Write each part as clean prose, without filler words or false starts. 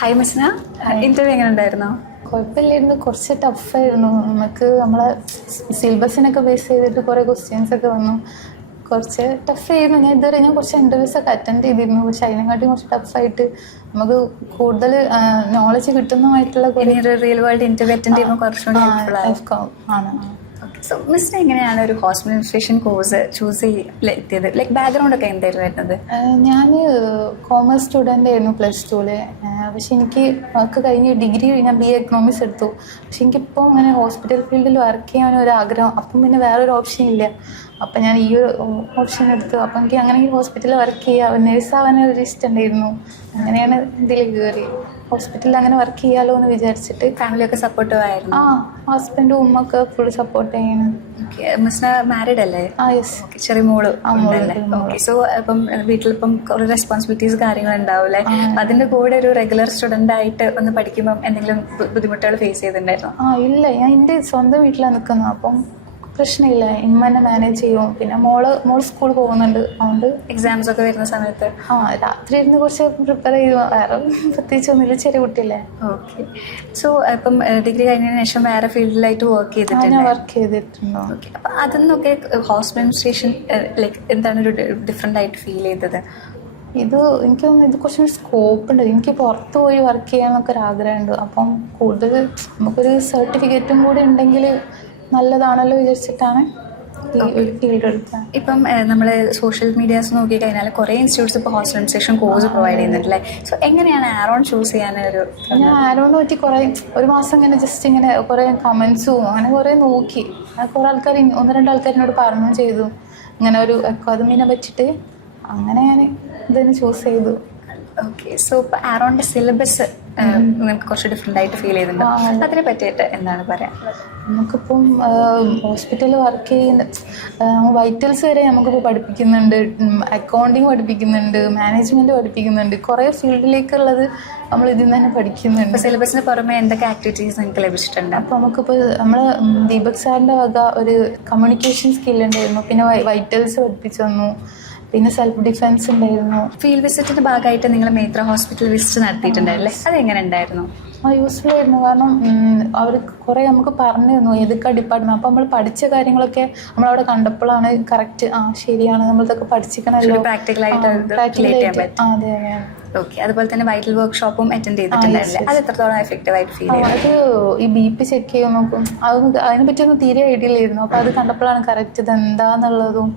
Hi Misna, interview എങ്ങനെ ഉണ്ടായിരുന്നോ? കുഴപ്പമില്ലായിരുന്നു, കുറച്ച് ടഫായിരുന്നു. നമുക്ക് നമ്മളെ സിലബസിനൊക്കെ ബേസ് ചെയ്തിട്ട് കുറേ ക്വസ്റ്റ്യൻസ് ഒക്കെ വന്നു. കുറച്ച് ടഫായിരുന്നു. ഞാൻ കുറച്ച് ഇൻ്റർവ്യൂസ് ഒക്കെ അറ്റൻഡ് ചെയ്തിരുന്നു. പക്ഷെ അതിനെക്കാട്ടിയും കുറച്ച് ടഫായിട്ട് നമുക്ക് കൂടുതൽ നോളജ് കിട്ടുന്നതായിട്ടുള്ള ഇനിയൊരു റിയൽ വേൾഡ് ഇന്റർവ്യൂ അറ്റൻഡ് ചെയ്യുമ്പോൾ കുറച്ചുകൂടി ഹെൽപ്ഫുൾ ആണ്. സോ മിസ്സിന് എങ്ങനെയാണ് ഒരു ഹോസ്പിറ്റൽ അഡ്മിനിസ്ട്രേഷൻ കോഴ്സ് ചൂസ് ചെയ്തെത്തിയത്? ലൈക്ക് ബാക്ക്ഗ്രൗണ്ട് ഒക്കെ എന്തായിരുന്നു വരുന്നത്? ഞാൻ കോമേഴ്സ് സ്റ്റുഡൻ്റ് ആയിരുന്നു +2. പക്ഷെ എനിക്ക് വർക്ക് കഴിഞ്ഞ് ഡിഗ്രി ഞാൻ BA എക്കണോമിക്സ് എടുത്തു. പക്ഷെ എനിക്കിപ്പോൾ അങ്ങനെ ഹോസ്പിറ്റൽ ഫീൽഡിൽ വർക്ക് ചെയ്യാനൊരു ആഗ്രഹം. അപ്പം പിന്നെ വേറൊരു ഓപ്ഷൻ ഇല്ല. അപ്പം ഞാൻ ഈ ഒരു ഓപ്ഷൻ എടുത്തു. അപ്പം എനിക്ക് അങ്ങനെയെങ്കിൽ ഹോസ്പിറ്റലിൽ വർക്ക് ചെയ്യുക, നേഴ്സാവാനൊരു ഇഷ്ടം ഉണ്ടായിരുന്നു. അങ്ങനെയാണ് ഇതിൽ കയറി ഹോസ്പിറ്റലിൽ അങ്ങനെ വർക്ക് ചെയ്യാമല്ലോ എന്ന് വിചാരിച്ചിട്ട്. ഫാമിലിയൊക്കെ സപ്പോർട്ടീവ് ആയിരുന്നു? ഹസ്ബൻഡും ഉമ്മൊക്കെ ഫുൾ സപ്പോർട്ട് ചെയ്യണം. മിസ്സിന് മാരീഡ് അല്ലേ? യെസ്. ചെറിയ മോള് ഉണ്ടല്ലേ? സോ ഇപ്പം വീട്ടിലിപ്പം കുറെ റെസ്പോൺസിബിലിറ്റീസ് കാര്യങ്ങൾ ഉണ്ടാവില്ലേ? അതിന്റെ കൂടെ ഒരു റെഗുലർ സ്റ്റുഡന്റ് ആയിട്ട് ഒന്ന് പഠിക്കുമ്പോൾ എന്തെങ്കിലും ബുദ്ധിമുട്ടുകൾ ഫേസ് ചെയ്തിട്ടുണ്ടായിരുന്നോ? ഇല്ല, ഞാൻ എൻ്റെ സ്വന്തം വീട്ടിലാണ് നിൽക്കുന്നത്. അപ്പം പ്രശ്നമില്ല, ഇമ്മ തന്നെ മാനേജ് ചെയ്യും. പിന്നെ മോള് സ്കൂളിൽ പോകുന്നുണ്ട്. അതുകൊണ്ട് എക്സാംസ് ഒക്കെ വരുന്ന സമയത്ത് രാത്രി ഇരുന്ന് കുറച്ച് പ്രിപ്പയർ ചെയ്തു. വേറെ പ്രത്യേകിച്ചൊന്നുമില്ല, ചെറിയ കുട്ടിയല്ലേ. ഓക്കെ. സോ ഇപ്പം ഡിഗ്രി കഴിഞ്ഞതിന് ശേഷം വേറെ ഫീൽഡിലായിട്ട് വർക്ക് ചെയ്തിട്ടുണ്ട്? ഞാൻ വർക്ക് ചെയ്തിട്ടുണ്ടോ? ഓക്കെ. അപ്പം അതിന്നൊക്കെ ഹോസ്പിറ്റൽ അഡ്മിനിസ്ട്രേഷൻ ലൈക്ക് എന്താണ് ഒരു ഡിഫറെൻ്റ് ആയിട്ട് ഫീൽ ചെയ്തത്? ഇത് എനിക്ക് തോന്നുന്നു ഇത് കുറച്ചുകൂടി സ്കോപ്പ് ഉണ്ട്. എനിക്ക് പുറത്ത് പോയി വർക്ക് ചെയ്യാനൊക്കെ ഒരു ആഗ്രഹമുണ്ട്. അപ്പം കൂടുതൽ നമുക്കൊരു സർട്ടിഫിക്കറ്റും കൂടി ഉണ്ടെങ്കിൽ നല്ലതാണല്ലോ വിചാരിച്ചിട്ടാണ് ഈ ഒരു ഫീൽഡ് എടുത്തത്. ഇപ്പം നമ്മൾ സോഷ്യൽ മീഡിയാസ് നോക്കിക്കഴിഞ്ഞാൽ കുറേ ഇൻസ്റ്റിറ്റ്യൂട്ട്സ് ഇപ്പോൾ ഹോസ്റ്റൽ അഡ്മിനിസ്ട്രേഷൻ കോഴ്സ് പ്രൊവൈഡ് ചെയ്യുന്നുണ്ടല്ലേ? സോ എങ്ങനെയാണ് ആരോൺ ചൂസ് ചെയ്യാനൊരു? ഞാൻ ആരോണിനെ പറ്റി ഒരു മാസം ഇങ്ങനെ ജസ്റ്റ് ഇങ്ങനെ കുറേ കമൻസും അങ്ങനെ കുറേ നോക്കി. കുറേ ആൾക്കാർ 1-2 ആൾക്കാരിനോട് പറഞ്ഞു ചെയ്തു ഇങ്ങനെ ഒരു അക്കാദമീനെ പറ്റിയിട്ട്. അങ്ങനെ ഞാൻ ഇതിന് ചൂസ് ചെയ്തു. ഓക്കെ. സോ ഇപ്പോൾ ആരോണിൻ്റെ സിലബസ് നമുക്ക് കുറച്ച് ഡിഫറെൻ്റ് ആയിട്ട് ഫീൽ ചെയ്യുന്നുണ്ട്. അതിനെ പറ്റിയിട്ട് എന്താണ് പറയാം? നമുക്കിപ്പം ഹോസ്പിറ്റലിൽ വർക്ക് ചെയ്യുന്ന വൈറ്റൽസ് വരെ നമുക്കിപ്പോൾ പഠിപ്പിക്കുന്നുണ്ട്, അക്കൗണ്ടിങ് പഠിപ്പിക്കുന്നുണ്ട്, മാനേജ്മെൻറ്റ് പഠിപ്പിക്കുന്നുണ്ട്. കുറേ ഫീൽഡിലേക്കുള്ളത് നമ്മൾ ഇതിൽ നിന്ന് തന്നെ പഠിക്കുന്നുണ്ട്. സിലബസിന് പുറമെ എന്തൊക്കെ ആക്ടിവിറ്റീസ് നിങ്ങൾക്ക് ലഭിച്ചിട്ടുണ്ട്? അപ്പോൾ നമുക്കിപ്പോൾ നമ്മൾ ദീപക് സാറിൻ്റെ വക ഒരു കമ്മ്യൂണിക്കേഷൻ സ്കില്ലുണ്ടായിരുന്നു. പിന്നെ വൈറ്റൽസ് പഠിപ്പിച്ചു തന്നു. പിന്നെ സെൽഫ് ഡിഫെൻസ് ഉണ്ടായിരുന്നു. ഫീൽഡ് വിസിറ്റിന്റെ ഭാഗമായിട്ട് നിങ്ങൾ മേത്ര ഹോസ്പിറ്റൽ വിസിറ്റ് നടത്തിയിട്ടുണ്ടായില്ലേ? അതെങ്ങനെ ഉണ്ടായിരുന്നു? യൂസ്ഫുൾ ആയിരുന്നു. കാരണം അവർ കുറേ നമുക്ക് പറഞ്ഞു തന്നു ഏതൊക്കെ ഡിപ്പാർട്ട്മെന്റ്. അപ്പോൾ നമ്മൾ പഠിച്ച കാര്യങ്ങളൊക്കെ നമ്മളവിടെ കണ്ടപ്പോഴാണ് കറക്റ്റ് ശരിയാണ് നമ്മളിതൊക്കെ പഠിച്ചിരിക്കണമല്ലോ, പ്രാക്ടിക്കലായിട്ട്. അതെ. ഓക്കെ. അതുപോലെ തന്നെ വൈറ്റൽ വർക്ക്ഷോപ്പും അറ്റൻഡ് ചെയ്തിട്ടുണ്ടായില്ലേ? അത് എത്രത്തോളം എഫക്റ്റീവ് ആയിട്ട് ഫീൽ ചെയ്തു? അത് ഈ BP ചെക്ക് ചെയ്യാൻ നോക്കും. അതിനെ പറ്റിയൊന്നും തീരെ ഐഡിയ ഇല്ലായിരുന്നു. അപ്പോൾ അത് കണ്ടപ്പോഴാണ് കറക്റ്റ് ഇത് എന്താന്നുള്ളതും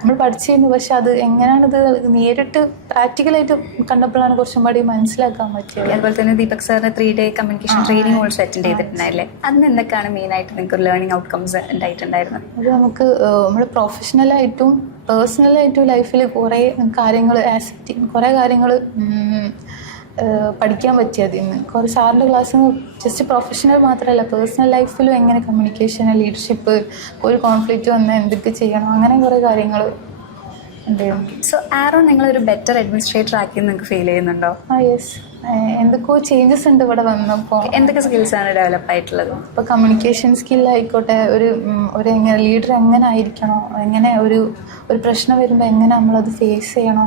നമ്മൾ പഠിച്ചിരുന്നു. പക്ഷെ അത് എങ്ങനെയാണിത് നേരിട്ട് പ്രാക്ടിക്കലായിട്ട് കണ്ടപ്പോഴാണ് കുറച്ചും കൂടി മനസ്സിലാക്കാൻ പറ്റിയത്. അതുപോലെ തന്നെ ദീപക് സാറിന് 3-day communication training also attend ചെയ്തിട്ടുണ്ടായില്ലേ? അതിന് എന്തൊക്കെയാണ് മെയിനായിട്ട് നിങ്ങൾക്ക് ലേണിംഗ് ഔട്ട്കംസ് ഉണ്ടായിട്ടുണ്ടായിരുന്നത്? അത് നമുക്ക് നമ്മൾ പ്രൊഫഷണലായിട്ടും പേഴ്സണലായിട്ടും ലൈഫിൽ കുറേ കാര്യങ്ങൾ പഠിക്കാൻ പറ്റിയത്. കുറേ സാറിൻ്റെ ക്ലാസ്സിൽ ജസ്റ്റ് പ്രൊഫഷണൽ മാത്രമല്ല പേഴ്സണൽ ലൈഫിലും എങ്ങനെ കമ്മ്യൂണിക്കേഷൻ, ലീഡർഷിപ്പ്, ഒരു കോൺഫ്ലിക്റ്റ് വന്നാൽ എന്തൊക്കെ ചെയ്യണം, അങ്ങനെ കുറേ കാര്യങ്ങൾ ഉണ്ടായിരുന്നു. സോ ആരോൺ നിങ്ങളൊരു ബെറ്റർ അഡ്മിനിസ്ട്രേറ്റർ ആക്കി നിങ്ങൾക്ക് ഫീൽ ചെയ്യുന്നുണ്ടോ? യെസ്. എന്തൊക്കെയോ ചേഞ്ചസ് ഉണ്ട് ഇവിടെ വന്നപ്പോൾ. എന്തൊക്കെ സ്കിൽസാണ് ഡെവലപ്പ് ആയിട്ടുള്ളത്? ഇപ്പോൾ കമ്മ്യൂണിക്കേഷൻ സ്കില്ലായിക്കോട്ടെ, ഒരു എങ്ങനെ ലീഡർ എങ്ങനെ ആയിരിക്കണോ, എങ്ങനെ ഒരു പ്രശ്നം വരുമ്പോൾ എങ്ങനെ നമ്മളത് ഫേസ് ചെയ്യണോ,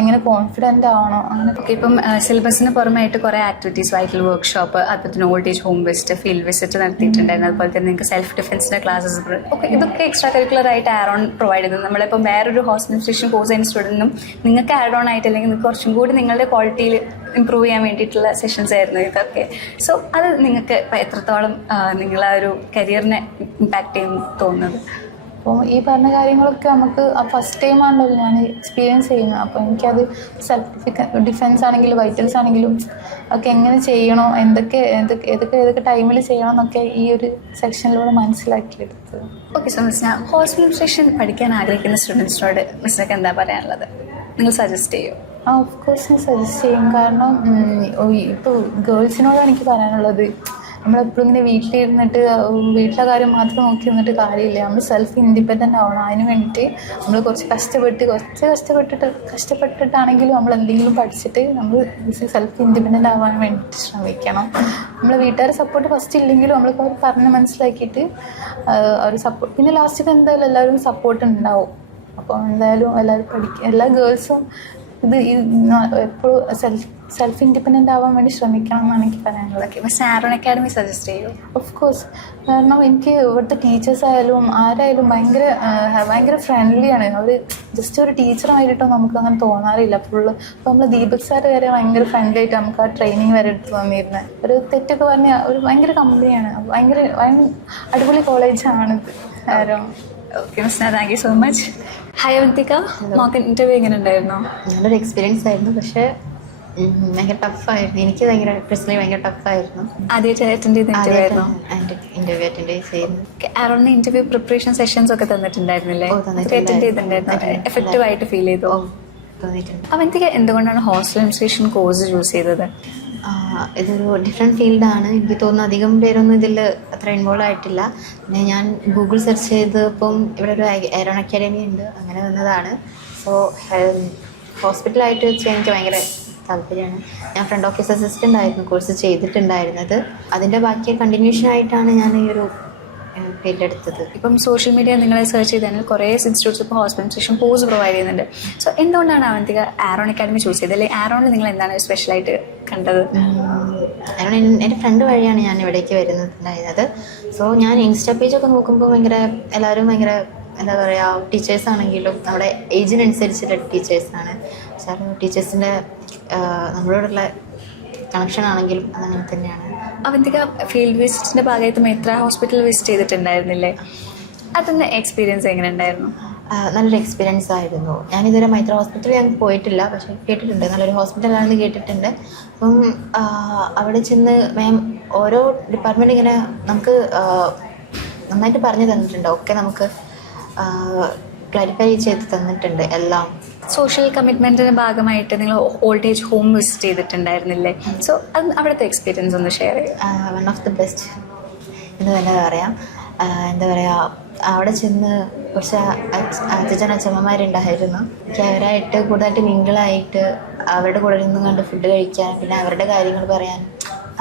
എങ്ങനെ കോൺഫിഡൻ്റ് ആവണോ, അങ്ങനെ. ഓക്കെ. ഇപ്പം സിലബസിന് പുറമായിട്ട് കുറേ ആക്ടിവിറ്റീസ്, വൈറ്റൽ വർക്ക്ഷോപ്പ്, അതുപോലെ old age home visit, field visit നടത്തിയിട്ടുണ്ടായിരുന്നു. അതുപോലെ തന്നെ നിങ്ങൾക്ക് സെൽഫ് ഡിഫെൻസിൻ്റെ ക്ലാസ്സസ്. ഓക്കെ. ഇതൊക്കെ എക്സ്ട്രാ കരിക്കുലർ ആയിട്ട് ആരോൺ പ്രൊവൈഡ് ചെയ്തത്. നമ്മളിപ്പം വേറൊരു ഹോസ്റ്റൽ അഡ്മിനിസ്ട്രേഷൻ കോഴ്സ് ചെയ്യുന്ന സ്റ്റുഡൻറ്റിനും നിങ്ങൾക്ക് ആഡ് ഓൺ ആയിട്ട് അല്ലെങ്കിൽ കുറച്ചും കൂടി നിങ്ങളുടെ ക്വാളിറ്റിയിൽ ഇമ്പ്രൂവ് ചെയ്യാൻ വേണ്ടിയിട്ടുള്ള സെഷൻസ് ആയിരുന്നു ഇതൊക്കെ. സോ അത് നിങ്ങൾക്ക് എത്രത്തോളം നിങ്ങളെ ഒരു കരിയറിനെ ഇമ്പാക്റ്റ് ചെയ്യും തോന്നുന്നത്? അപ്പോൾ ഈ പറഞ്ഞ കാര്യങ്ങളൊക്കെ നമുക്ക് ഫസ്റ്റ് ടൈമാണല്ലോ ഞാൻ എക്സ്പീരിയൻസ് ചെയ്യുന്നത്. അപ്പോൾ എനിക്കത് സെൽഫ് ഡിഫെൻസ് ആണെങ്കിലും വൈറ്റൽസ് ആണെങ്കിലും ഒക്കെ എങ്ങനെ ചെയ്യണോ, ഏതൊക്കെ ടൈമിൽ ചെയ്യണം എന്നൊക്കെ ഈ ഒരു സെക്ഷനിലൂടെ മനസ്സിലാക്കിയെടുത്തത്. ഓക്കെ. സോ മിസ്സിന് ഹോസ്റ്റൽ അഡ്മിനിസ്ട്രേഷൻ പഠിക്കാൻ ആഗ്രഹിക്കുന്ന സ്റ്റുഡൻസിനോട് മിസ്സിനൊക്കെ എന്താ പറയാനുള്ളത്? നിങ്ങൾ സജസ്റ്റ് ചെയ്യും? ഓഫ് കോഴ്സ് ഞാൻ സജസ്റ്റ് ചെയ്യും. കാരണം ഇപ്പോൾ ഗേൾസിനോടാണ് എനിക്ക് പറയാനുള്ളത്. നമ്മളെപ്പോഴും ഇങ്ങനെ വീട്ടിലിരുന്നിട്ട് വീട്ടിലെ കാര്യം മാത്രം നോക്കി നിന്നിട്ട് കാര്യമില്ല. നമ്മൾ സെൽഫ് ഇൻഡിപെൻഡൻ്റ് ആവണം. അതിന് വേണ്ടിയിട്ട് നമ്മൾ കുറച്ച് കഷ്ടപ്പെട്ടിട്ടാണെങ്കിലും നമ്മൾ എന്തെങ്കിലും പഠിച്ചിട്ട് നമ്മൾ സെൽഫ് ഇൻഡിപെൻഡൻ്റ് ആവാൻ വേണ്ടിയിട്ട് ശ്രമിക്കണം. നമ്മൾ വീട്ടുകാരുടെ സപ്പോർട്ട് ഫസ്റ്റ് ഇല്ലെങ്കിലും നമ്മൾക്ക് അവർ പറഞ്ഞ് മനസ്സിലാക്കിയിട്ട് അവർ സപ്പോർട്ട്, പിന്നെ ലാസ്റ്റ് എന്തായാലും എല്ലാവരും സപ്പോർട്ട് ഉണ്ടാവും. അപ്പോൾ എന്തായാലും എല്ലാവരും എല്ലാ ഗേൾസും എപ്പോഴും സെൽഫ് ഇൻഡിപെൻഡൻ്റ് ആവാൻ വേണ്ടി ശ്രമിക്കണം എന്നാണ് എനിക്ക് പറയാനുള്ളത്. ഓക്കെ, പക്ഷേ ആരോൺ അക്കാഡമി സജസ്റ്റ് ചെയ്യൂ? Of course. കാരണം എനിക്ക് ഇവിടുത്തെ ടീച്ചേഴ്സ് ആയാലും ആരായാലും ഭയങ്കര ഫ്രണ്ട്ലിയാണ്. അവർ ജസ്റ്റ് ഒരു ടീച്ചറായിട്ടോ നമുക്ക് അങ്ങനെ തോന്നാറില്ല ഫുള്ള്. അപ്പോൾ നമ്മൾ ദീപക് സാർ വരെ ഭയങ്കര ഫ്രണ്ട്ലി ആയിട്ട് നമുക്ക് ആ ട്രെയിനിങ് വരെ എടുത്ത് തന്നിരുന്നത്. ഒരു തെറ്റൊക്കെ പറഞ്ഞാൽ ഒരു ഭയങ്കര കമ്പനിയാണ്. ഭയങ്കര അടിപൊളി കോളേജാണിത് Aaron. Okay Misna, thank you so much. Hi Avantika, mock interview എങ്ങനെ ഉണ്ടായിരുന്നു? നല്ലൊരു എക്സ്പീരിയൻസ് ആയിരുന്നു. പക്ഷേ ഭയങ്കര ടഫായിരുന്നു. എനിക്ക് പേഴ്സണലി ഭയങ്കര ടഫായിരുന്നു. ആദ്യമായിട്ട് അറ്റൻഡ് ചെയ്ത ഇൻ്റർവ്യൂ ആയിരുന്നു? ഇന്റർവ്യൂ അറ്റൻഡ് ചെയ്യുന്നത്. ആരോണിന് ഇന്റർവ്യൂ പ്രിപ്പറേഷൻ സെഷൻസ് ഒക്കെ തന്നിട്ടുണ്ടായിരുന്നില്ലേ? അറ്റൻഡ് ചെയ്തിട്ടുണ്ടായിരുന്നു. എഫക്റ്റീവ് ആയിട്ട് ഫീൽ ചെയ്തോ? തോന്നിയിട്ടുണ്ട്. അവന്തിക എന്തുകൊണ്ടാണ് ഹോസ്റ്റൽ അഡ്മിനിസ്ട്രേഷൻ കോഴ്സ് ചൂസ് ചെയ്തത്? ഇതൊരു ഡിഫറെൻറ്റ് ഫീൽഡാണ്. എനിക്ക് തോന്നുന്നു അധികം പേരൊന്നും ഇതിൽ അത്ര ഇൻവോൾവ് ആയിട്ടില്ല. പിന്നെ ഞാൻ ഗൂഗിൾ സെർച്ച് ചെയ്തപ്പം ഇവിടെ ഒരു ആരോൺ അക്കാഡമി ഉണ്ട്, അങ്ങനെ വന്നതാണ്. സോ ഹോസ്പിറ്റലായിട്ട് വെച്ചാൽ എനിക്ക് ഭയങ്കര താല്പര്യമാണ്. ഞാൻ ഫ്രണ്ട് ഓഫീസ് അസിസ്റ്റൻ്റ് ആയിരുന്നു കോഴ്സ് ചെയ്തിട്ടുണ്ടായിരുന്നത്. അതിൻ്റെ ബാക്കി കണ്ടിന്യൂഷൻ ആയിട്ടാണ് ഞാൻ ഈ ഒരു ഫീൽഡ് എടുത്തത്. ഇപ്പം സോഷ്യൽ മീഡിയ നിങ്ങളെ സെർച്ച് ചെയ്താൽ കുറേ ഇൻസ്റ്റിറ്റ്യൂട്ട്സ് ഇപ്പോൾ ഹോസ്റ്റൽ അഡ്മിനിസ്ട്രേഷൻ കോഴ്സ് പ്രൊവൈഡ് ചെയ്യുന്നുണ്ട്. സോ എന്തുകൊണ്ടാണ് അവന്തിക ആരോൺ അക്കാഡമി ചൂസ് ചെയ്തത്? അല്ലെങ്കിൽ ആരോണിൽ നിങ്ങൾ എന്താണ് സ്പെഷ്യലായിട്ട് കണ്ടത്? ആരോൺ എൻ്റെ ഫ്രണ്ട് വഴിയാണ് ഞാൻ ഇവിടേക്ക് വരുന്നുണ്ടായിരുന്നത്. സോ ഞാൻ ഇൻസ്റ്റാ പേജൊക്കെ നോക്കുമ്പോൾ എല്ലാവരും ഭയങ്കര എന്താ പറയുക, ടീച്ചേഴ്സാണെങ്കിലും നമ്മുടെ ഏജിനനുസരിച്ചുള്ള ടീച്ചേഴ്സാണ്. ചില ടീച്ചേഴ്സിൻ്റെ നമ്മളോടുള്ള കണക്ഷൻ ആണെങ്കിലും അതങ്ങനെ തന്നെയാണ്. അവന്തിക ഫീൽഡ് വിസിറ്റിൻ്റെ ഭാഗമായിട്ട് മെത്ര ഹോസ്പിറ്റൽ വിസിറ്റ് ചെയ്തിട്ടുണ്ടായിരുന്നില്ലേ? അതിൻ്റെ എക്സ്പീരിയൻസ് എങ്ങനെ ഉണ്ടായിരുന്നു? നല്ലൊരു എക്സ്പീരിയൻസ് ആയിരുന്നു. ഞാനിതുവരെ മൈത്ര ഹോസ്പിറ്റലിൽ ഞാൻ പോയിട്ടില്ല, പക്ഷേ കേട്ടിട്ടുണ്ട് നല്ലൊരു ഹോസ്പിറ്റലാണെന്ന് കേട്ടിട്ടുണ്ട്. അപ്പം അവിടെ ചെന്ന് ഓരോ ഡിപ്പാർട്ട്മെൻറ്റ് ഇങ്ങനെ നമുക്ക് നന്നായിട്ട് പറഞ്ഞു തന്നിട്ടുണ്ട്. ഒക്കെ നമുക്ക് ക്ലാരിഫൈ ചെയ്ത് തന്നിട്ടുണ്ട് എല്ലാം. സോഷ്യൽ കമ്മിറ്റ്മെൻറ്റിൻ്റെ ഭാഗമായിട്ട് നിങ്ങൾ ഓൾഡ് ഏജ് ഹോം വിസിറ്റ് ചെയ്തിട്ടുണ്ടായിരുന്നില്ലേ? സോ അത് അവിടുത്തെ എക്സ്പീരിയൻസ് ഒന്ന് ഷെയർ ചെയ്യുക. വൺ ഓഫ് ദി ബെസ്റ്റ് എന്ന് തന്നെ പറയാം. എന്താ പറയുക, അവിടെ ചെന്ന് കുറച്ച് അച്ഛമ്മമാരുണ്ടായിരുന്നു. എനിക്ക് അവരായിട്ട് കൂടുതലായിട്ട് മിങ്കിളായിട്ട് അവരുടെ കൂടെ നിന്നും കണ്ട് ഫുഡ് കഴിക്കാൻ, പിന്നെ അവരുടെ കാര്യങ്ങൾ പറയാൻ,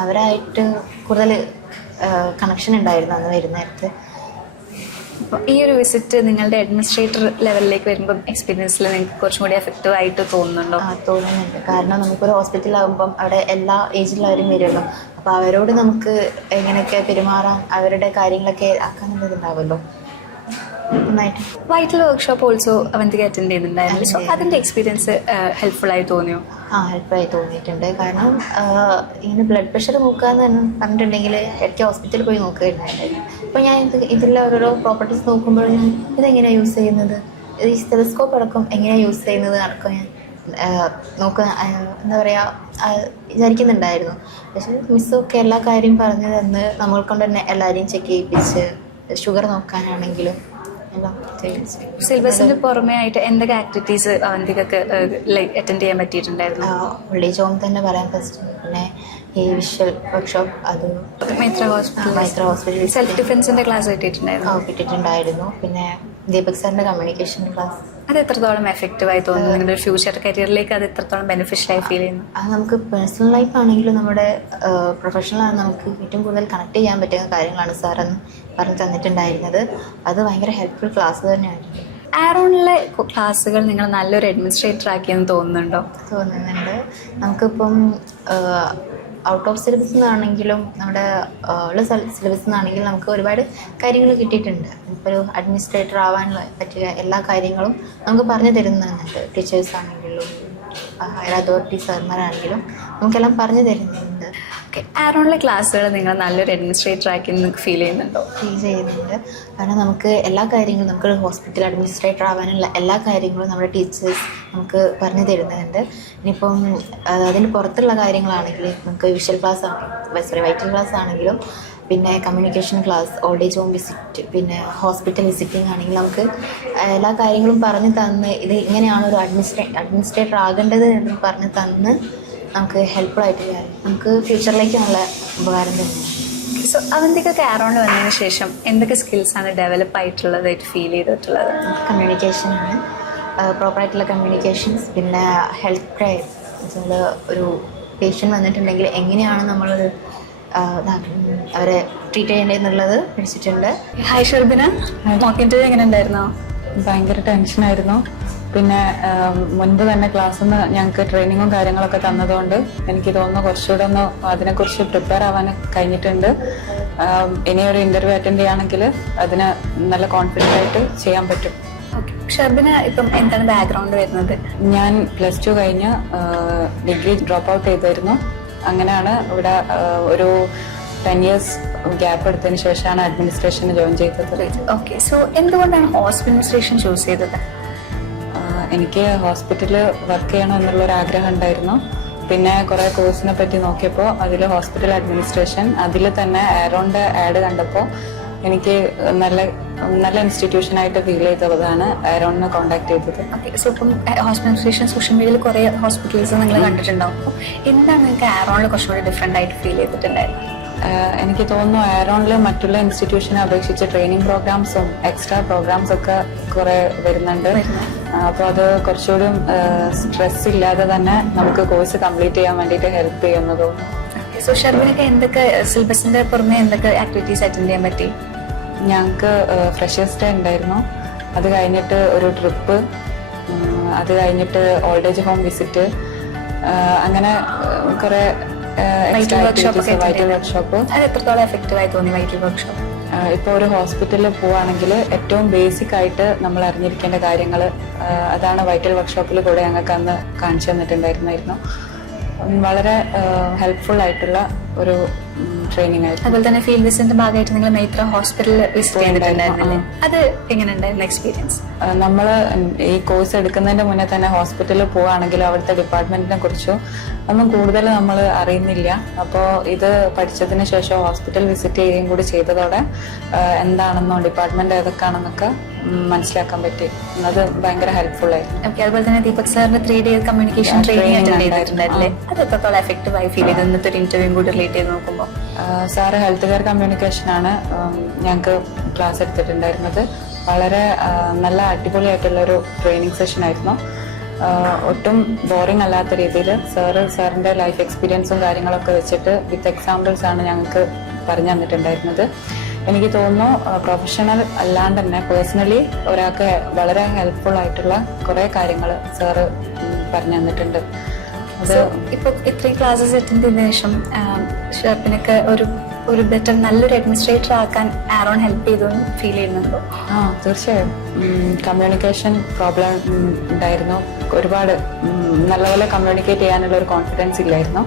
അവരായിട്ട് കൂടുതൽ കണക്ഷൻ ഉണ്ടായിരുന്നു അന്ന് വരുന്നേരത്ത്. അപ്പോൾ ഈ ഒരു വിസിറ്റ് നിങ്ങളുടെ അഡ്മിനിസ്ട്രേറ്റർ ലെവലിലേക്ക് വരുമ്പം എക്സ്പീരിയൻസിൽ നിങ്ങൾക്ക് കുറച്ചും കൂടി എഫക്റ്റീവ് ആയിട്ട് തോന്നുന്നുണ്ടോ? തോന്നുന്നുണ്ട്. കാരണം നമുക്കൊരു ഹോസ്പിറ്റലാകുമ്പം അവിടെ എല്ലാ ഏജിലുള്ളവരും വരുമല്ലോ. അപ്പോൾ അവരോട് നമുക്ക് എങ്ങനെയൊക്കെ പെരുമാറാൻ, അവരുടെ കാര്യങ്ങളൊക്കെ ആക്കാനുള്ളതുണ്ടാവുമല്ലോ. നന്നായിട്ട് vital workshop also Avantika attend ചെയ്യുന്നുണ്ടായിരുന്നു. സോ അതിൻ്റെ എക്സ്പീരിയൻസ് ഹെൽപ്ഫുള്ളായി തോന്നിയോ? ഹെൽപ്പായി തോന്നിയിട്ടുണ്ട്. കാരണം ഇങ്ങനെ ബ്ലഡ് പ്രഷർ നോക്കുകയെന്ന് പറഞ്ഞിട്ടുണ്ടെങ്കിൽ ഇടയ്ക്ക് ഹോസ്പിറ്റലിൽ പോയി നോക്കുകയുണ്ടായിരുന്നു. അപ്പോൾ ഞാൻ ഇതിലെ ഓരോ പ്രോപ്പർട്ടീസ് നോക്കുമ്പോൾ ഞാൻ ഇതെങ്ങനെയാണ് യൂസ് ചെയ്യുന്നത്, ഈ സ്റ്റെതസ്കോപ്പ് അടക്കം എങ്ങനെയാണ് യൂസ് ചെയ്യുന്നത് അടക്കം ഞാൻ എന്താ പറയുക വിചാരിക്കുന്നുണ്ടായിരുന്നു. പക്ഷേ മിസ്സൊക്കെ എല്ലാ കാര്യം പറഞ്ഞു തന്ന് നമ്മൾ കൊണ്ട് തന്നെ എല്ലാവരെയും ചെക്ക് ചെയ്യിപ്പിച്ച് ഷുഗർ നോക്കാനാണെങ്കിലും എല്ലാം സിലബസിന് പുറമേ ആയിട്ട് എന്തൊക്കെ ആക്ടിവിറ്റീസ് അവന്തികൾക്ക് ലൈക്ക് അറ്റൻഡ് ചെയ്യാൻ പറ്റിയിട്ടുണ്ടായിരുന്നു? ഓൾഡ് ഏജ് ഹോം തന്നെ പറയാൻ ഫസ്റ്റ്. പിന്നെ ഈ വിഷ്വൽ വർക്ക്ഷോപ്പ്, അത് മൈത്ര ഹോസ്പിറ്റൽ സെൽഫ് ഡിഫെൻസിൻ്റെ ക്ലാസ് കിട്ടിയിട്ടുണ്ടായിരുന്നു. പിന്നെ ദീപക് സാറിൻ്റെ കമ്മ്യൂണിക്കേഷൻ ക്ലാസ്. അത് എത്രത്തോളം എഫക്റ്റീവായി തോന്നുന്നു? നിങ്ങളുടെ ഫ്യൂച്ചർ കരിയറിലേക്ക് അത് എത്രത്തോളം ബെനിഫിഷ്യലായി ഫീൽ ചെയ്യുന്നു? അത് നമുക്ക് പേഴ്സണൽ ലൈഫ് ആണെങ്കിലും നമ്മുടെ പ്രൊഫഷണലാണ് നമുക്ക് ഏറ്റവും കൂടുതൽ കണക്ട് ചെയ്യാൻ പറ്റുന്ന കാര്യങ്ങളാണ് സാറെന്ന് പറഞ്ഞു തന്നിട്ടുണ്ടായിരുന്നത്. അത് ഭയങ്കര ഹെൽപ്ഫുൾ ക്ലാസ് തന്നെയായിരുന്നു. ആരോണിലെ ക്ലാസ്സുകൾ നിങ്ങൾ നല്ലൊരു അഡ്മിനിസ്ട്രേറ്റർ ആക്കിയെന്ന് തോന്നുന്നുണ്ട്. നമുക്കിപ്പം ഔട്ട് ഓഫ് സിലബസ് എന്നാണെങ്കിലും നമ്മുടെ ഉള്ള സിലബസ് എന്നാണെങ്കിലും നമുക്ക് ഒരുപാട് കാര്യങ്ങൾ കിട്ടിയിട്ടുണ്ട്. ഇപ്പോൾ ഒരു അഡ്മിനിസ്ട്രേറ്റർ ആവാനുള്ള പറ്റിയ എല്ലാ കാര്യങ്ങളും നമുക്ക് പറഞ്ഞു തരുന്നുണ്ട്. ടീച്ചേഴ്സ് ആണെങ്കിലും ഹയർ അതോറിറ്റി സാർമാരാണെങ്കിലും നമുക്കെല്ലാം പറഞ്ഞു തരുന്നുണ്ട്. ഓക്കെ, ആരോണിലെ ക്ലാസ്സുകൾ നിങ്ങൾ നല്ലൊരു അഡ്മിനിസ്ട്രേറ്റർ ആക്കി നിങ്ങൾക്ക് ഫീൽ ചെയ്യുന്നുണ്ടോ? ഫീൽ ചെയ്യുന്നുണ്ട്. കാരണം നമുക്ക് എല്ലാ കാര്യങ്ങളും, നമുക്കൊരു ഹോസ്പിറ്റൽ അഡ്മിനിസ്ട്രേറ്റർ ആവാനുള്ള എല്ലാ കാര്യങ്ങളും നമ്മുടെ ടീച്ചേഴ്സ് നമുക്ക് പറഞ്ഞു തരുന്നുണ്ട്. ഇനിയിപ്പം അതിന് പുറത്തുള്ള കാര്യങ്ങളാണെങ്കിൽ നമുക്ക് വിഷ്വൽ ക്ലാസ് വൈറ്റൽ ക്ലാസ് ആണെങ്കിലും, പിന്നെ communication class, old age home visit, പിന്നെ ഹോസ്പിറ്റൽ വിസിറ്റിംഗ് ആണെങ്കിൽ നമുക്ക് എല്ലാ കാര്യങ്ങളും പറഞ്ഞു തന്ന് ഇത് ഇങ്ങനെയാണ് ഒരു അഡ്മിനിസ്ട്രേറ്റർ ആകേണ്ടത് എന്ന് പറഞ്ഞു തന്ന് നമുക്ക് ഹെൽപ്ഫുള്ളായിട്ട് നമുക്ക് ഫ്യൂച്ചറിലേക്ക് നല്ല ഉപകാരം തന്നെയാണ്. സോ അവന്തികൾക്ക് ആരോണിൽ വന്നതിന് ശേഷം എന്തൊക്കെ സ്കിൽസാണ് ഡെവലപ്പ് ആയിട്ടുള്ളതായിട്ട് ഫീൽ ചെയ്തിട്ടുള്ളത്? കമ്മ്യൂണിക്കേഷനാണ്, പ്രോപ്പറായിട്ടുള്ള കമ്മ്യൂണിക്കേഷൻസ്. പിന്നെ ഹെൽത്ത് കെയർ, നമ്മൾ ഒരു പേഷ്യൻ്റ് വന്നിട്ടുണ്ടെങ്കിൽ എങ്ങനെയാണ് നമ്മളൊരു അവരെ ട്രീറ്റ് ചെയ്യേണ്ടതെന്നുള്ളത് പഠിച്ചിട്ടുണ്ട്. ഹായ് ഷർബിന, മോക്ക് ഇന്റർവ്യൂ എങ്ങനെ ഉണ്ടായിരുന്നോ? ഭയങ്കര ടെൻഷനായിരുന്നു. പിന്നെ മുൻപ് തന്നെ ക്ലാസ്സിൽ നിന്ന് ഞങ്ങൾക്ക് ട്രെയിനിങ്ങും കാര്യങ്ങളൊക്കെ തന്നതുകൊണ്ട് എനിക്ക് തോന്നുന്നു കുറച്ചുകൂടെ ഒന്ന് അതിനെക്കുറിച്ച് പ്രിപ്പയർ ആവാൻ കഴിഞ്ഞിട്ടുണ്ട്. ഇനിയൊരു ഇന്റർവ്യൂ അറ്റൻഡ് ചെയ്യുകയാണെങ്കിൽ അതിന് നല്ല കോൺഫിഡൻ്റ് ആയിട്ട് ചെയ്യാൻ പറ്റും. ഓക്കെ, ഷർബിന് ഇപ്പം എന്താണ് ബാക്ക്ഗ്രൗണ്ട് വരുന്നത്? ഞാൻ +2 കഴിഞ്ഞ് ഡിഗ്രി ഡ്രോപ്പ് ഔട്ട് ചെയ്തായിരുന്നു. അങ്ങനെയാണ് ഇവിടെ ഒരു 10 years ഗ്യാപ്പ് എടുത്തതിന് ശേഷമാണ് അഡ്മിനിസ്ട്രേഷന് ജോയിൻ ചെയ്തത്. ഓക്കെ, സോ എന്തുകൊണ്ടാണ് ഹോസ്പിറ്റൽ അഡ്മിനിസ്ട്രേഷൻ ചൂസ് ചെയ്തത്? എനിക്ക് ഹോസ്പിറ്റലിൽ വർക്ക് ചെയ്യണം എന്നുള്ളൊരു ആഗ്രഹം ഉണ്ടായിരുന്നു. പിന്നെ കുറേ കോഴ്സിനെ പറ്റി നോക്കിയപ്പോൾ അതിൽ ഹോസ്പിറ്റൽ അഡ്മിനിസ്ട്രേഷൻ, അതിൽ തന്നെ ആരോണിൻ്റെ ആഡ് കണ്ടപ്പോൾ എനിക്ക് നല്ല ഇൻസ്റ്റിറ്റ്യൂഷനായിട്ട് ഫീൽ ചെയ്തതാണ് ആരോണിനെ കോൺടാക്ട് ചെയ്തത്. ഓക്കെ, സോ ഇപ്പം ഹോസ്പിറ്റൽ അഡ്മിനിസ്ട്രേഷൻ സോഷ്യൽ മീഡിയയിൽ കുറേ ഹോസ്പിറ്റൽസ് നിങ്ങൾ കണ്ടിട്ടുണ്ടാവും. അപ്പോൾ എന്താണ് നിങ്ങൾക്ക് ആരോണിൽ കുറച്ചുകൂടി ഡിഫറെൻ്റ് ആയിട്ട് ഫീൽ ചെയ്തിട്ടുണ്ടായിരുന്നത്? എനിക്ക് തോന്നുന്നു ആരോണിൽ മറ്റുള്ള ഇൻസ്റ്റിറ്റ്യൂഷനെ അപേക്ഷിച്ച് ട്രെയിനിങ് പ്രോഗ്രാംസും എക്സ്ട്രാ പ്രോഗ്രാംസ് ഒക്കെ കുറെ വരുന്നുണ്ട്. അപ്പോൾ അത് കുറച്ചുകൂടി സ്ട്രെസ് ഇല്ലാതെ തന്നെ നമുക്ക് കോഴ്സ് കംപ്ലീറ്റ് ചെയ്യാൻ വേണ്ടിയിട്ട് ഹെൽപ്പ് ചെയ്യുന്നു തോന്നുന്നു. സോ ഷർബിനൊക്കെ എന്തൊക്കെ സിലബസിന്റെ പുറമെ എന്തൊക്കെ ആക്ടിവിറ്റീസ് അറ്റൻഡ് ചെയ്യാൻ പറ്റി? ഞങ്ങൾക്ക് ഫ്രഷേഴ്സ് ഡേ ഉണ്ടായിരുന്നു, അത് കഴിഞ്ഞിട്ട് ഒരു ട്രിപ്പ്, അത് കഴിഞ്ഞിട്ട് ഓൾഡ് ഏജ് ഹോം വിസിറ്റ്, അങ്ങനെ കുറെ വൈറ്റൽ വർക്ക്ഷോപ്പ്. അത് എത്രത്തോളം എഫക്റ്റീവ് ആയി തോന്നി വൈറ്റൽ വർക്ക്ഷോപ്പ്? ഇപ്പോൾ ഒരു ഹോസ്പിറ്റലിൽ പോവുകയാണെങ്കിൽ ഏറ്റവും ബേസിക് ആയിട്ട് നമ്മൾ അറിഞ്ഞിരിക്കേണ്ട കാര്യങ്ങൾ അതാണ് വൈറ്റൽ വർക്ക്ഷോപ്പിൽ കൂടെ ഞങ്ങൾക്ക് അന്ന് കാണിച്ചു തന്നിട്ടുണ്ടായിരുന്നു. വളരെ ഹെൽപ്ഫുൾ ആയിട്ടുള്ള ഒരു ട്രെയിനിങ് ആയിരുന്നു. അതുപോലെ തന്നെ ഫീൽഡ് വിസിറ്റിന്റെ ഭാഗമായിട്ട് നിങ്ങൾ മൈത്ര ഹോസ്പിറ്റലിൽ വിസിറ്റ് ചെയ്തിട്ടുണ്ടായിരുന്നില്ലേ? അത് എങ്ങനെ ഉണ്ടായിരുന്നു എക്സ്പീരിയൻസ്? നമ്മൾ ഈ കോഴ്സ് എടുക്കുന്നതിന്റെ മുന്നേ തന്നെ ഹോസ്പിറ്റലിൽ പോവുകയാണെങ്കിൽ അവിടുത്തെ ഡിപ്പാർട്ട്മെന്റിനെ കുറിച്ചോ ഒന്നും കൂടുതൽ നമ്മൾ അറിയുന്നില്ല. അപ്പോൾ ഇത് പഠിച്ചതിന് ശേഷം ഹോസ്പിറ്റൽ വിസിറ്റ് ചെയ്യുകയും കൂടി ചെയ്തതോടെ എന്താണെന്നോ ഡിപ്പാർട്ട്മെന്റ് ഏതൊക്കെയാണെന്നൊക്കെ മനസ്സിലാക്കാൻ പറ്റി. അത് ഭയങ്കര ഹെൽപ്ഫുൾ ആയിരുന്നു. ഓക്കെ, അതുപോലെ തന്നെ ദീപക് സാറിന്റെ 3 days കമ്മ്യൂണിക്കേഷൻ ട്രെയിനിങ് അറ്റൻഡ് ചെയ്തിട്ടുണ്ടായിരുന്നില്ലേ? അത് എത്രത്തോളം എഫക്റ്റീവ് ആയി ഫീൽ ചെയ്ത് ഇന്നത്തെ ഒരു ഇന്റർവ്യൂ കൂടി റിലേറ്റ് ചെയ്ത് നോക്കുമ്പോൾ? സാറ് ഹെൽത്ത് കെയർ കമ്മ്യൂണിക്കേഷനാണ് ഞങ്ങൾക്ക് ക്ലാസ് എടുത്തിട്ടുണ്ടായിരുന്നത്. വളരെ നല്ല അടിപൊളിയായിട്ടുള്ള ഒരു ട്രെയിനിങ് സെഷൻ ആയിരുന്നു. ഒട്ടും ബോറിംഗ് അല്ലാത്ത രീതിയിൽ സാറിൻ്റെ ലൈഫ് എക്സ്പീരിയൻസും കാര്യങ്ങളൊക്കെ വെച്ചിട്ട് വിത്ത് എക്സാമ്പിൾസ് ആണ് ഞങ്ങൾക്ക് പറഞ്ഞു തന്നിട്ടുണ്ടായിരുന്നത്. എനിക്ക് തോന്നുന്നു പ്രൊഫഷണൽ അല്ലാണ്ട് തന്നെ പേഴ്സണലി ഒരാൾക്ക് വളരെ ഹെൽപ്ഫുൾ ആയിട്ടുള്ള കുറേ കാര്യങ്ങൾ സാറ് പറഞ്ഞു തന്നിട്ടുണ്ട്. അത് ഇപ്പോൾ ഇത്രയും ക്ലാസ്സസ് അറ്റൻഡ് ചെയ്തതിനു ശേഷം ഷർപ്പിനൊക്കെ ഒരു ബെറ്റർ നല്ലൊരു അഡ്മിനിസ്ട്രേറ്റർ ആക്കാൻ ആരോൺ ഹെൽപ്പ് ചെയ്തെന്ന് ഫീൽ ചെയ്യുന്നുണ്ടോ? തീർച്ചയായും. കമ്മ്യൂണിക്കേഷൻ പ്രോബ്ലം ഉണ്ടായിരുന്നു. ഒരുപാട് നല്ലപോലെ കമ്മ്യൂണിക്കേറ്റ് ചെയ്യാനുള്ള ഒരു കോൺഫിഡൻസ് ഇല്ലായിരുന്നു.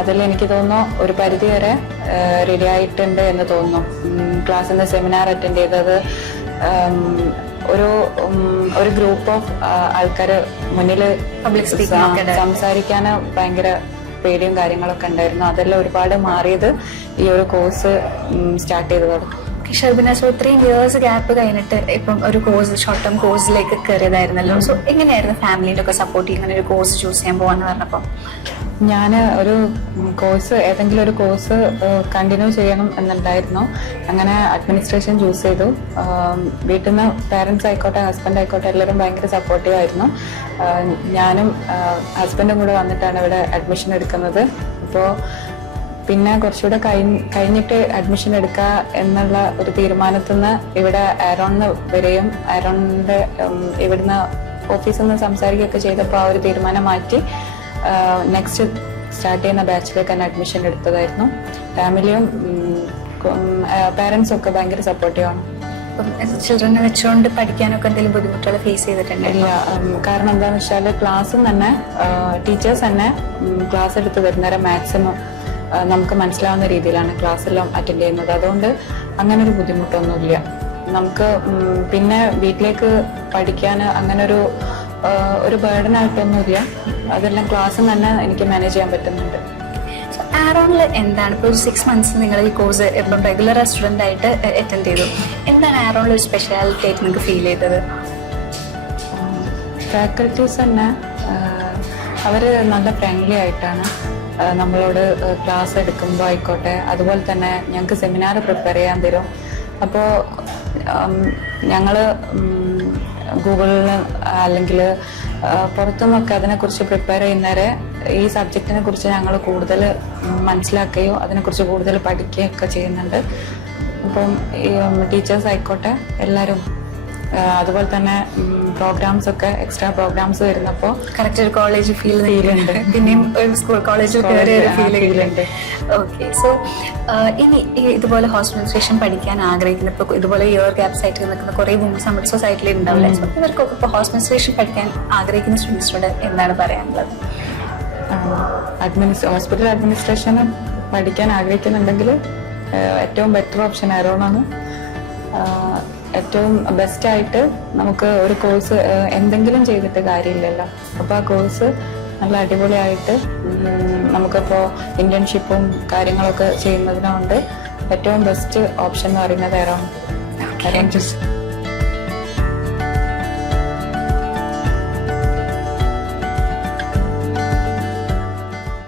അതിൽ എനിക്ക് തോന്നുന്നു ഒരു പരിധി വരെ റെഡി ആയിട്ടുണ്ട് എന്ന് തോന്നുന്നു. ക്ലാസ്സിൽ നിന്ന് സെമിനാർ അറ്റൻഡ് ചെയ്തത് ഒരു ഗ്രൂപ്പ് ഓഫ് ആൾക്കാർ മുന്നിൽ പബ്ലിക് സംസാരിക്കാൻ ഭയങ്കര പേടിയും കാര്യങ്ങളൊക്കെ ഉണ്ടായിരുന്നു. അതെല്ലാം ഒരുപാട് മാറിയത് ഈ ഒരു കോഴ്സ് സ്റ്റാർട്ട് ചെയ്തതോടെ. ഷർബിന, സോ 3 years ഗ്യാപ്പ് കഴിഞ്ഞിട്ട് ഇപ്പം ഒരു കോഴ്സ് ഷോർട്ട് ടേം കോഴ്സിലേക്ക് കയറിയതായിരുന്നല്ലോ. സോ എങ്ങനെയായിരുന്നു ഫാമിലിയുടെ ഒക്കെ സപ്പോർട്ട് ഇങ്ങനെ ഒരു കോഴ്സ് ചൂസ് ചെയ്യാൻ പോകാന്ന് പറഞ്ഞപ്പോൾ? ഞാൻ ഒരു കോഴ്സ് ഏതെങ്കിലും ഒരു കോഴ്സ് കണ്ടിന്യൂ ചെയ്യണം എന്നുണ്ടായിരുന്നു. അങ്ങനെ അഡ്മിനിസ്ട്രേഷൻ ചൂസ് ചെയ്തു. വീട്ടിൽ നിന്ന് പേരൻസ് ആയിക്കോട്ടെ ഹസ്ബൻഡ് ആയിക്കോട്ടെ എല്ലാവരും ഭയങ്കര സപ്പോർട്ടീവ് ആയിരുന്നു. ഞാനും ഹസ്ബൻഡും കൂടെ വന്നിട്ടാണ് ഇവിടെ അഡ്മിഷൻ എടുക്കുന്നത്. അപ്പോൾ പിന്നെ കുറച്ചുകൂടെ കഴിഞ്ഞിട്ട് അഡ്മിഷൻ എടുക്കുക എന്നുള്ള ഒരു തീരുമാനത്തിൽ നിന്ന് ഇവിടെ ആരോണിന് വരെയും ആരോണിൻ്റെ ഇവിടുന്ന് ഓഫീസിൽ നിന്ന് സംസാരിക്കുകയൊക്കെ ചെയ്തപ്പോൾ ആ ഒരു തീരുമാനം മാറ്റി നെക്സ്റ്റ് സ്റ്റാർട്ട് ചെയ്യുന്ന ബാച്ചിലേക്ക് തന്നെ അഡ്മിഷൻ എടുത്തതായിരുന്നു. ഫാമിലിയും പാരൻസും ഒക്കെ ഭയങ്കര സപ്പോർട്ടീവാണ്. ചിൽഡ്രനെ വെച്ചുകൊണ്ട് പഠിക്കാനൊക്കെ എന്തെങ്കിലും ബുദ്ധിമുട്ടുകൾ ഫേസ് ചെയ്തിട്ടുണ്ടില്ല? കാരണം എന്താണെന്ന് വെച്ചാൽ ക്ലാസ്സിൽ തന്നെ ടീച്ചേഴ്സ് തന്നെ ക്ലാസ് എടുത്ത് വരുന്നവരെ മാക്സിമം നമുക്ക് മനസ്സിലാവുന്ന രീതിയിലാണ് ക്ലാസ്സെല്ലാം അറ്റൻഡ് ചെയ്യുന്നത്. അതുകൊണ്ട് അങ്ങനെ ഒരു ബുദ്ധിമുട്ടൊന്നുമില്ല നമുക്ക്. പിന്നെ വീട്ടിലേക്ക് പഠിക്കാൻ അങ്ങനെ ഒരു ബേർഡൻ ആയിട്ടൊന്നുമില്ല. അതെല്ലാം ക്ലാസ്സിൽ തന്നെ എനിക്ക് മാനേജ് ചെയ്യാൻ പറ്റുന്നുണ്ട്. ആരോണിൽ എന്താണ് ഇപ്പോൾ ഒരു 6 months നിങ്ങൾ ഈ കോഴ്സ് ഇപ്പം റെഗുലർ സ്റ്റുഡൻ്റ് ആയിട്ട് അറ്റൻഡ് ചെയ്തു, എന്താണ് ആരോണിൽ ഒരു സ്പെഷ്യാലിറ്റി ആയിട്ട് നിങ്ങൾക്ക് ഫീൽ ചെയ്തത്? ഫാക്കൽറ്റീസ് തന്നെ അവർ നല്ല ഫ്രണ്ട്ലി ആയിട്ടാണ് നമ്മളോട് ക്ലാസ് എടുക്കുമ്പോൾ ആയിക്കോട്ടെ. അതുപോലെ തന്നെ ഞങ്ങൾക്ക് സെമിനാർ പ്രിപ്പയർ ചെയ്യാൻ തരും. അപ്പോൾ ഞങ്ങൾ ഗൂഗിളിൽ അല്ലെങ്കിൽ പുറത്തുനിന്നൊക്കെ അതിനെക്കുറിച്ച് പ്രിപ്പയർ ചെയ്യുന്നവരെ ഈ സബ്ജക്റ്റിനെ കുറിച്ച് ഞങ്ങൾ കൂടുതൽ മനസ്സിലാക്കുകയോ അതിനെക്കുറിച്ച് കൂടുതൽ പഠിക്കുകയൊക്കെ ചെയ്യുന്നുണ്ട്. അപ്പം ഈ ടീച്ചേഴ്സ് ആയിക്കോട്ടെ എല്ലാവരും അതുപോലെ തന്നെ പ്രോഗ്രാംസ് ഒക്കെ എക്സ്ട്രാ പ്രോഗ്രാംസ് വരുന്നപ്പോൾ കറക്റ്റ് ഒരു കോളേജ് ഫീൽ ഉണ്ട്. പിന്നെയും ഒരു സ്കൂൾ കോളേജിൽ കയറിയ ഒരു ഫീൽ ഉണ്ട്. ഓക്കെ, സോ ഇനി ഇതുപോലെ ഹോസ്പിറ്റലൈസേഷൻ പഠിക്കാൻ ആഗ്രഹിക്കുന്ന ഇപ്പോൾ ഇതുപോലെ ഇയർ ഗ്യാപ്സ് ആയിട്ട് നിൽക്കുന്ന കുറേ വുമൻസ് നമ്മുടെ സൊസൈറ്റിയിൽ ഉണ്ടാവില്ല. സോ ഇവർക്കൊക്കെ ഇപ്പോൾ ഹോസ്പിറ്റലൈസേഷൻ പഠിക്കാൻ ആഗ്രഹിക്കുന്ന സ്റ്റുഡൻസിനോട് എന്താണ് പറയാനുള്ളത്? ഹോസ്പിറ്റൽ അഡ്മിനിസ്ട്രേഷൻ പഠിക്കാൻ ആഗ്രഹിക്കുന്നുണ്ടെങ്കിൽ ഏറ്റവും ബെറ്റർ ഓപ്ഷൻ ആരോണാണ്. ഏറ്റവും ബെസ്റ്റായിട്ട് നമുക്ക് ഒരു കോഴ്സ് എന്തെങ്കിലും ചെയ്തിട്ട് കാര്യമില്ലല്ലോ. അപ്പോൾ ആ കോഴ്സ് നല്ല അടിപൊളിയായിട്ട് നമുക്കിപ്പോൾ ഇന്റേൺഷിപ്പും കാര്യങ്ങളൊക്കെ ചെയ്യുന്നതിനുകൊണ്ട് ഏറ്റവും ബെസ്റ്റ് ഓപ്ഷൻ എന്ന് പറയുന്നത് ആരോൺ.